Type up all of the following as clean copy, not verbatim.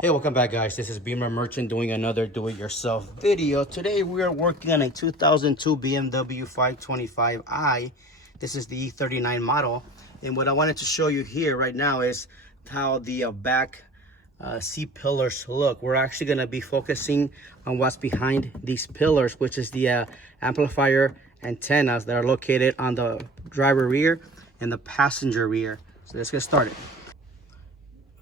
Hey, welcome back, guys. This is Beamer Merchant doing another do-it-yourself video. Today we are working on a 2002 BMW 525i. This is the E39 model, and what I wanted to show you here right now is how the back C-pillars look. We're actually going to be focusing on what's behind these pillars, which is the amplifier antennas that are located on the driver rear and the passenger rear. So let's get started.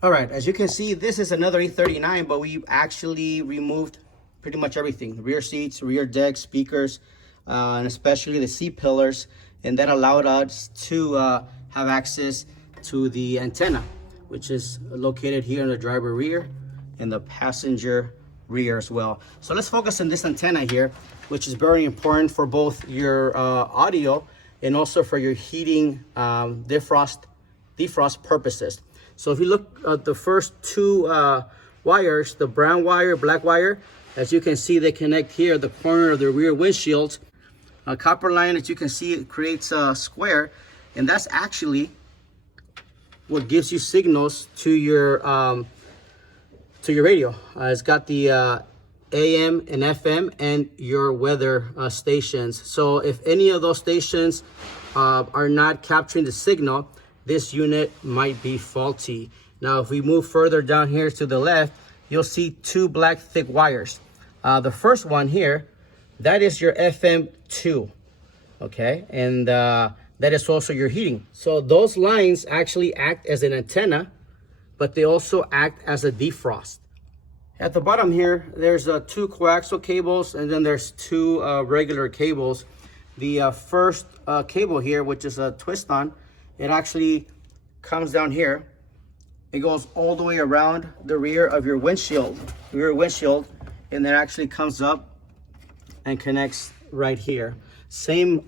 All right, as you can see, this is another E39, but we actually removed pretty much everything: the rear seats, rear deck, speakers, and especially the C-pillars, and that allowed us to have access to the antenna, which is located here in the driver rear and the passenger rear as well. So let's focus on this antenna here, which is very important for both your audio and also for your heating defrost purposes. So if you look at the first two wires, the brown wire, black wire, as you can see, they connect here, the corner of the rear windshield. A copper line, as you can see, it creates a square, and that's actually what gives you signals to your radio. It's got the AM and FM and your weather stations. So if any of those stations are not capturing the signal, this unit might be faulty. Now, if we move further down here to the left, you'll see two black thick wires. The first one here, that is your FM2, okay? And that is also your heating. So those lines actually act as an antenna, but they also act as a defrost. At the bottom here, there's two coaxial cables, and then there's two regular cables. The first cable here, which is a twist-on, it actually comes down here. It goes all the way around the rear of your windshield, and then actually comes up and connects right here. Same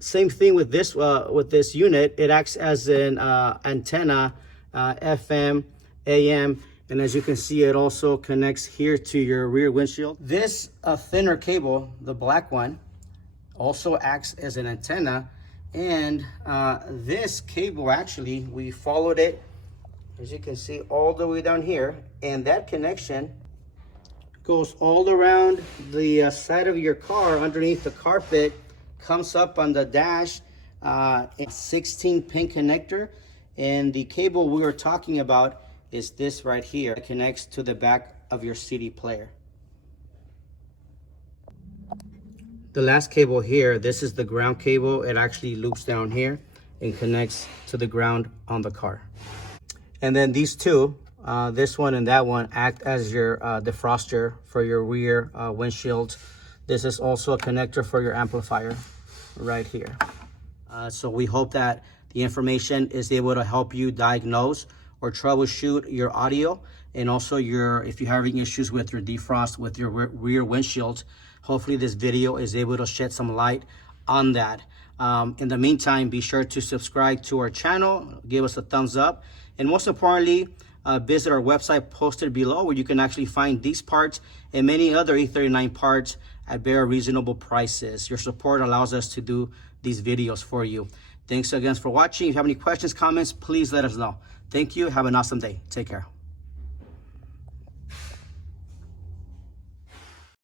thing with this unit. It acts as an antenna, FM, AM, and as you can see, it also connects here to your rear windshield. This thinner cable, the black one, also acts as an antenna. And this cable, actually, we followed it, as you can see, all the way down here, and that connection goes all around the side of your car, underneath the carpet, comes up on the dash. It's 16-pin connector, and the cable we were talking about is this right here. It connects to the back of your CD player. The last cable here, this is the ground cable. It actually loops down here and connects to the ground on the car. And then these two, this one and that one, act as your defroster for your rear windshield. This is also a connector for your amplifier right here. So we hope that the information is able to help you diagnose or troubleshoot your audio, and also if you're having issues with your defrost with your rear windshield. Hopefully this video is able to shed some light on that. In the meantime, be sure to subscribe to our channel, give us a thumbs up, and most importantly, visit our website posted below, where you can actually find these parts and many other E39 parts at very reasonable prices. Your support allows us to do these videos for you. Thanks again for watching. If you have any questions, comments, please let us know. Thank you. Have an awesome day. Take care.